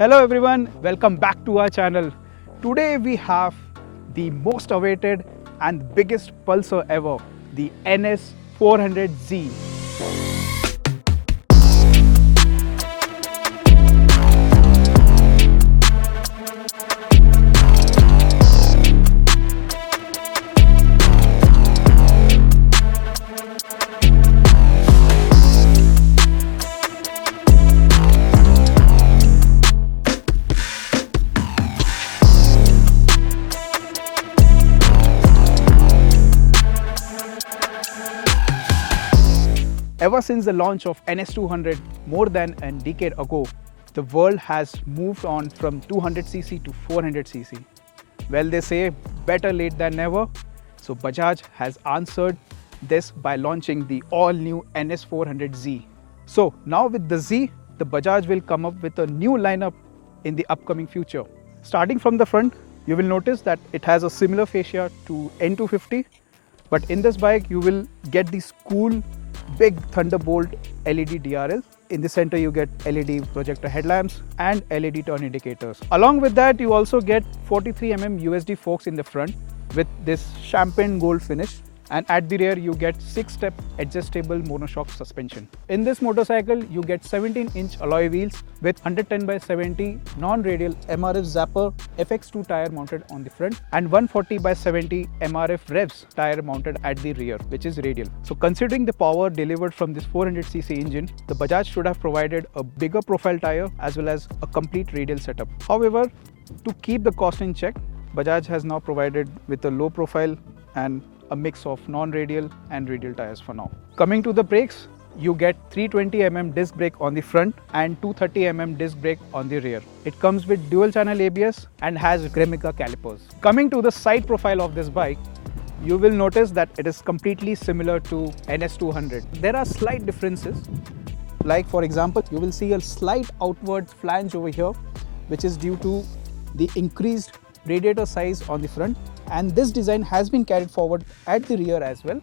Hello everyone, welcome back to our channel. Today we have the most awaited and biggest Pulsar ever, the NS400Z. Ever since the launch of NS200 more than a decade ago, the world has moved on from 200cc to 400cc. Well, they say better late than never. So Bajaj has answered this by launching the all-new NS400Z. So now with the Z, the Bajaj will come up with a new lineup in the upcoming future. Starting from the front, you will notice that it has a similar fascia to N250, but in this bike you will get this cool big Thunderbolt LED DRL. In the center you get LED projector headlamps and LED turn indicators. Along with that you also get 43mm USD forks in the front with this champagne gold finish, and at the rear you get 6-step adjustable monoshock suspension. In this motorcycle you get 17-inch alloy wheels with 110/70 non-radial MRF Zapper FX2 tire mounted on the front and 140/70 MRF Revs tire mounted at the rear, which is radial. So considering the power delivered from this 400cc engine, the Bajaj should have provided a bigger profile tire as well as a complete radial setup. However, to keep the cost in check, Bajaj has now provided with a low profile and a mix of non-radial and radial tires for now. Coming to the brakes, you get 320mm disc brake on the front and 230mm disc brake on the rear. It comes with dual channel ABS and has Gremica calipers. Coming to the side profile of this bike, you will notice that it is completely similar to NS200. There are slight differences. Like for example, you will see a slight outward flange over here, which is due to the increased radiator size on the front, and this design has been carried forward at the rear as well.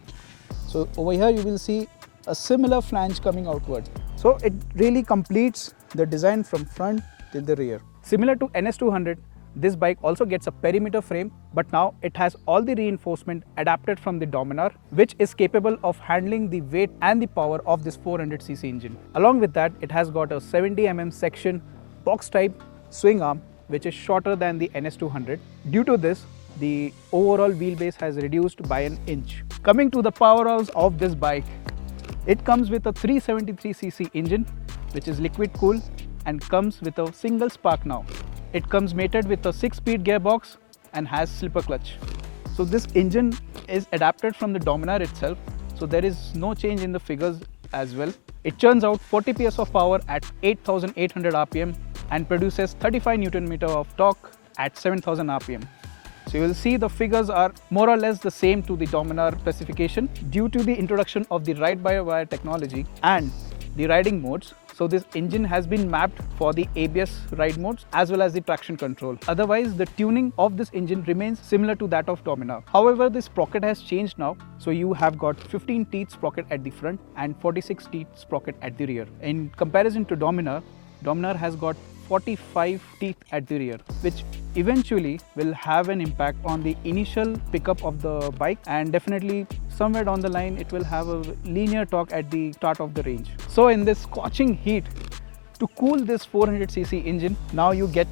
So over here you will see a similar flange coming outward. So it really completes the design from front till the rear. Similar to NS200, this bike also gets a perimeter frame, but now it has all the reinforcement adapted from the Dominar, which is capable of handling the weight and the power of this 400cc engine. Along with that, it has got a 70mm section box type swing arm, which is shorter than the NS200. Due to this, the overall wheelbase has reduced by an inch. Coming to the powerhouse of this bike, it comes with a 373cc engine, which is liquid cooled and comes with a single spark now. It comes mated with a 6-speed gearbox and has slipper clutch. So this engine is adapted from the Dominar itself, so there is no change in the figures as well. It churns out 40 PS of power at 8,800 RPM and produces 35 Nm of torque at 7,000 RPM. So you will see the figures are more or less the same to the Dominar specification due to the introduction of the ride-by-wire technology and the riding modes. So this engine has been mapped for the ABS ride modes as well as the traction control. Otherwise, the tuning of this engine remains similar to that of Dominar. However, this sprocket has changed now. So you have got 15 teeth sprocket at the front and 46 teeth sprocket at the rear. In comparison to Dominar, Dominar has got 45 teeth at the rear, which eventually will have an impact on the initial pickup of the bike, and definitely somewhere down the line it will have a linear torque at the start of the range. So in this scorching heat, to cool this 400cc engine, now you get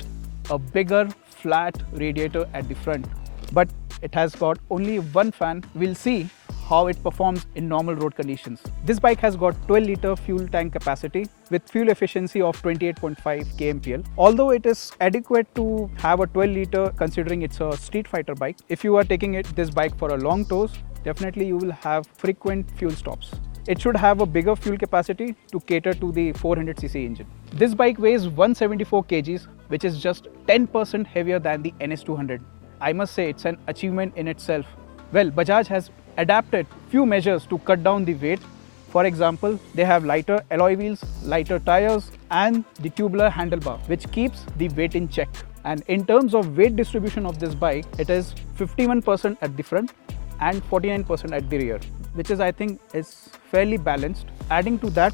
a bigger flat radiator at the front, but it has got only one fan. We'll see how it performs in normal road conditions. This bike has got 12-liter fuel tank capacity with fuel efficiency of 28.5 kmpl. Although it is adequate to have a 12-liter considering it's a street fighter bike, if you are taking this bike for a long tours, definitely you will have frequent fuel stops. It should have a bigger fuel capacity to cater to the 400cc engine. This bike weighs 174 kgs, which is just 10% heavier than the NS200. I must say it's an achievement in itself. Well, Bajaj has adapted few measures to cut down the weight. For example, they have lighter alloy wheels, lighter tires and the tubular handlebar, which keeps the weight in check. And in terms of weight distribution of this bike, it is 51% at the front and 49% at the rear, which is, I think, is fairly balanced. Adding to that,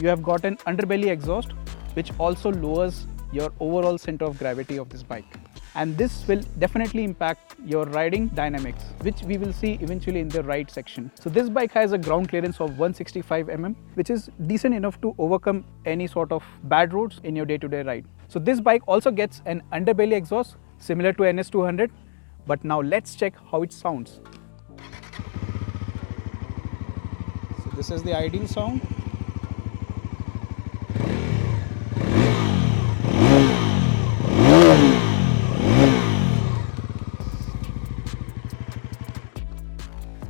you have got an underbelly exhaust, which also lowers your overall center of gravity of this bike. And this will definitely impact your riding dynamics, which we will see eventually in the ride section. So this bike has a ground clearance of 165 mm, which is decent enough to overcome any sort of bad roads in your day-to-day ride. So this bike also gets an underbelly exhaust similar to NS200, but now let's check how it sounds. So this is the ideal sound.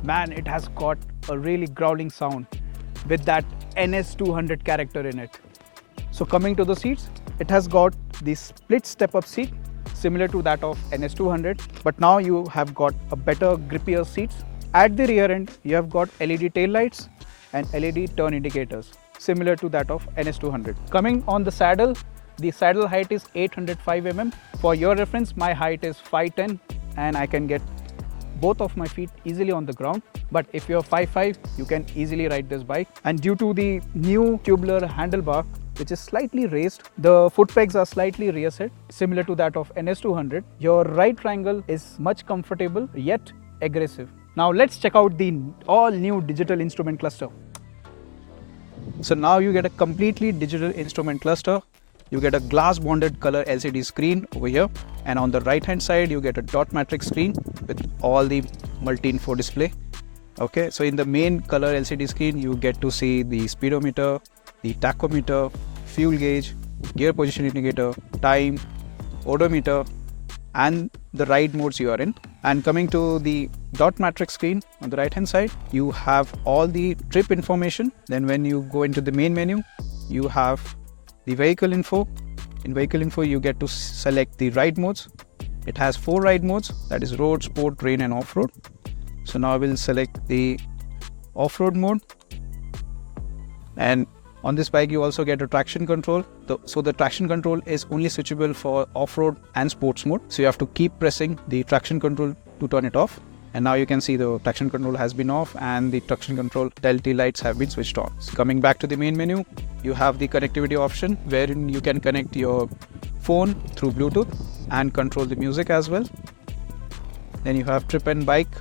Man, it has got a really growling sound with that NS200 character in it. So coming to the seats, it has got the split step-up seat similar to that of NS200, but now you have got a better grippier seats. At the rear end, you have got LED tail lights and LED turn indicators similar to that of NS200. Coming on the saddle height is 805 mm. For your reference, my height is 5'10" and I can get both of my feet easily on the ground. But if you're 5'5", you can easily ride this bike. And due to the new tubular handlebar, which is slightly raised, the foot pegs are slightly rear set, similar to that of NS200. Your right triangle is much comfortable yet aggressive. Now let's check out the all new digital instrument cluster. So now you get a completely digital instrument cluster. You get a glass bonded color LCD screen over here, and on the right hand side you get a dot matrix screen with all the multi-info display. Okay, so in the main color LCD screen you get to see the speedometer, the tachometer, fuel gauge, gear position indicator, time, odometer, and the ride modes you are in. And coming to the dot matrix screen on the right hand side, you have all the trip information. Then when you go into the main menu, you have the vehicle info. In vehicle info you get to select the ride modes. It has 4 ride modes, that is road, sport, rain and off-road. So now I will select the off-road mode, and on this bike you also get a traction control. So the traction control is only switchable for off-road and sports mode, so you have to keep pressing the traction control to turn it off. And now you can see the traction control has been off and the traction control LED lights have been switched on. So coming back to the main menu, you have the connectivity option wherein you can connect your phone through Bluetooth and control the music as well. Then you have trip and bike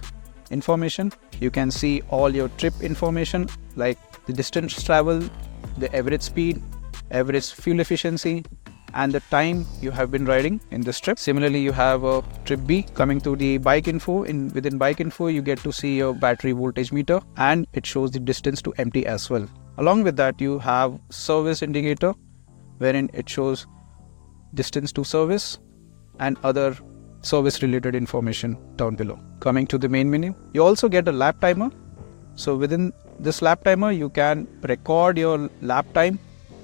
information. You can see all your trip information like the distance travel, the average speed, average fuel efficiency, and the time you have been riding in this trip. Similarly, you have a trip B. Coming to the bike info, within bike info you get to see your battery voltage meter, and it shows the distance to empty as well. Along with that you have service indicator wherein it shows distance to service and other service related information down below. Coming to the main menu, you also get a lap timer. So within this lap timer you can record your lap time,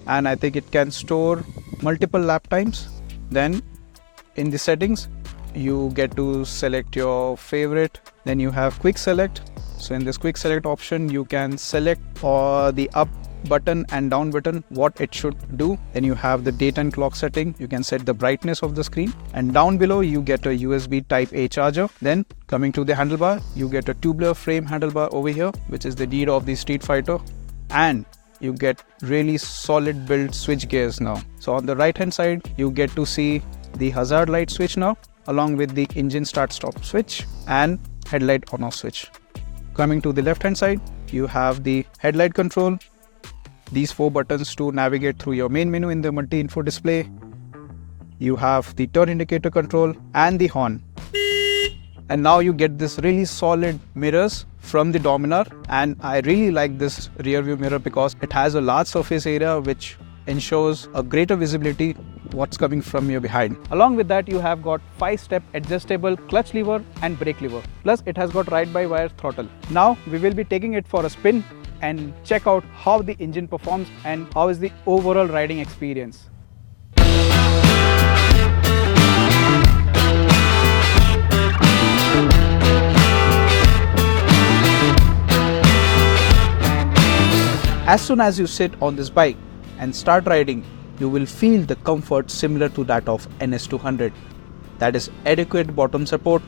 and I think it can store multiple lap times. Then in the settings you get to select your favorite. Then you have quick select. So in this quick select option you can select the up button and down button what it should do. Then you have the date and clock setting. You can set the brightness of the screen, and down below you get a USB type A charger. Then coming to the handlebar, you get a tubular frame handlebar over here, which is the need of the Street Fighter, and you get really solid built switch gears now. So on the right hand side you get to see the hazard light switch now, along with the engine start stop switch and headlight on off switch. Coming to the left hand side, you have the headlight control, these 4 buttons to navigate through your main menu in the multi-info display. You have the turn indicator control and the horn. And now you get this really solid mirrors from the Dominar, and I really like this rear view mirror because it has a large surface area which ensures a greater visibility what's coming from your behind. Along with that you have got 5-step adjustable clutch lever and brake lever, plus it has got ride-by-wire throttle. Now we will be taking it for a spin and check out how the engine performs and how is the overall riding experience. As soon as you sit on this bike and start riding, you will feel the comfort similar to that of NS200. That is adequate bottom support,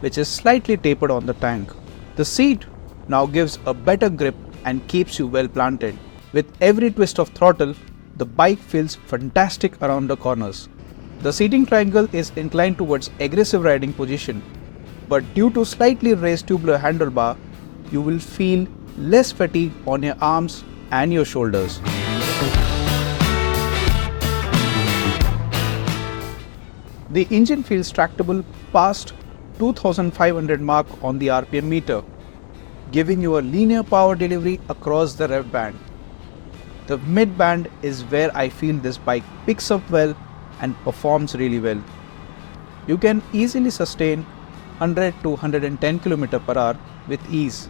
which is slightly tapered on the tank. The seat now gives a better grip and keeps you well planted. With every twist of throttle, the bike feels fantastic around the corners. The seating triangle is inclined towards aggressive riding position, but due to slightly raised tubular handlebar, you will feel less fatigue on your arms and your shoulders. The engine feels tractable past 2500 mark on the RPM meter, giving you a linear power delivery across the rev band. The mid band is where I feel this bike picks up well and performs really well. You can easily sustain 100 to 110 km per hour with ease.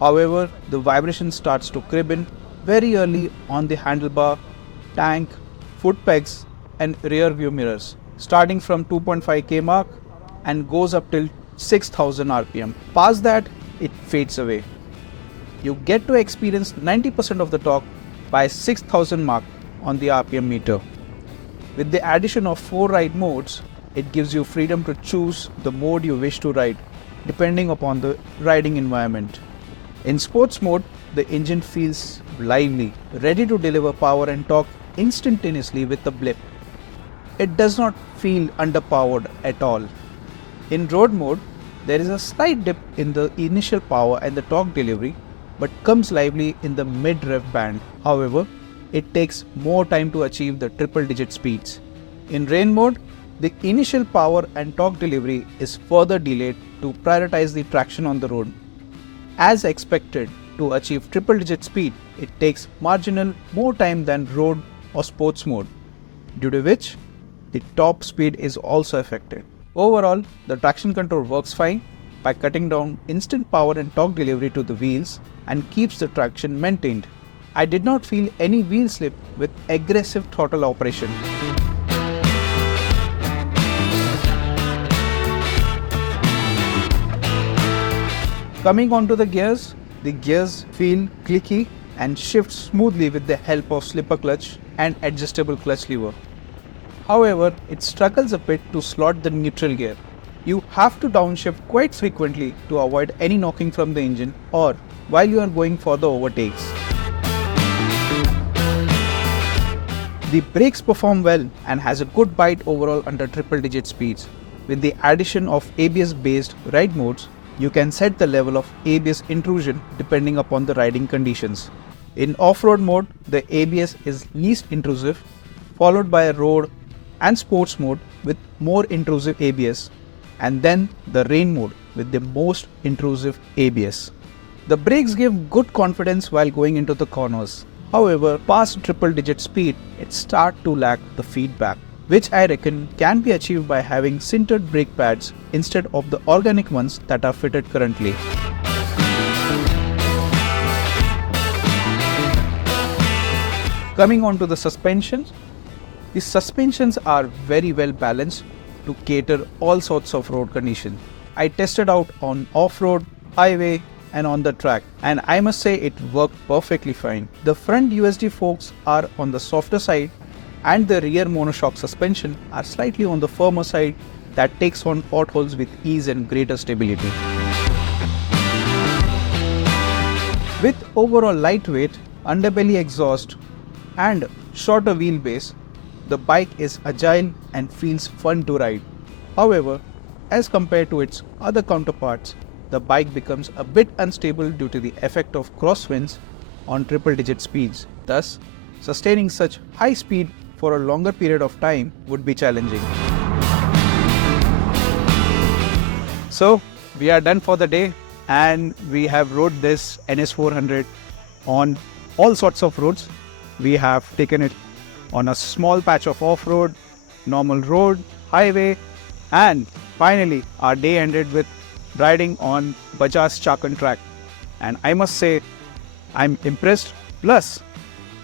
However, the vibration starts to creep in very early on the handlebar, tank, foot pegs and rear view mirrors, starting from 2.5k mark and goes up till 6000 rpm. Past that, it fades away. You get to experience 90% of the torque by 6000 mark on the RPM meter. With the addition of 4 ride modes, it gives you freedom to choose the mode you wish to ride, depending upon the riding environment. In sports mode, the engine feels lively, ready to deliver power and torque instantaneously with a blip. It does not feel underpowered at all. In road mode, there is a slight dip in the initial power and the torque delivery, but comes lively in the mid-rev band. However, it takes more time to achieve the triple-digit speeds. In rain mode, the initial power and torque delivery is further delayed to prioritize the traction on the road. As expected, to achieve triple-digit speed, it takes marginal more time than road or sports mode, due to which the top speed is also affected. Overall, the traction control works fine by cutting down instant power and torque delivery to the wheels and keeps the traction maintained. I did not feel any wheel slip with aggressive throttle operation. Coming on to the gears feel clicky and shift smoothly with the help of slipper clutch and adjustable clutch lever. However, it struggles a bit to slot the neutral gear. You have to downshift quite frequently to avoid any knocking from the engine or while you are going for the overtakes. The brakes perform well and has a good bite overall under triple-digit speeds. With the addition of ABS-based ride modes, you can set the level of ABS intrusion depending upon the riding conditions. In off-road mode, the ABS is least intrusive, followed by road and sports mode with more intrusive ABS, and then the rain mode with the most intrusive ABS. The brakes give good confidence while going into the corners. However, past triple-digit speed, it starts to lack the feedback, which I reckon can be achieved by having sintered brake pads instead of the organic ones that are fitted currently. Coming on to the suspensions. The suspensions are very well balanced to cater all sorts of road conditions. I tested out on off-road, highway and on the track, and I must say it worked perfectly fine. The front USD forks are on the softer side and the rear monoshock suspension are slightly on the firmer side that takes on potholes with ease and greater stability. With overall lightweight, underbelly exhaust and shorter wheelbase, the bike is agile and feels fun to ride. However, as compared to its other counterparts, the bike becomes a bit unstable due to the effect of crosswinds on triple-digit speeds. Thus, sustaining such high speed for a longer period of time would be challenging. So, we are done for the day and we have rode this NS400 on all sorts of roads. We have taken it on a small patch of off-road, normal road, highway, and finally our day ended with riding on Bajaj Chakan track. And I must say, I'm impressed. Plus,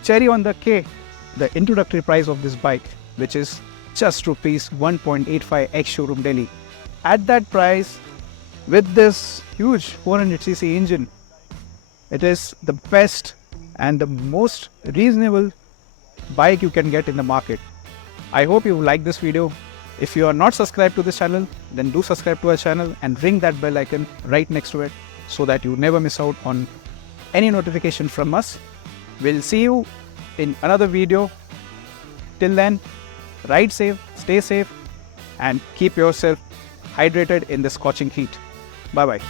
cherry on the cake, the introductory price of this bike, which is just rupees 1.85 ex-showroom Delhi. At that price, with this huge 400cc engine, it is the best and the most reasonable bike you can get in the market. I hope you like this video. If you are not subscribed to this channel, then do subscribe to our channel and ring that bell icon right next to it so that you never miss out on any notification from us. We'll see you in another video Till then, ride safe, stay safe, and keep yourself hydrated in the scorching heat. Bye bye.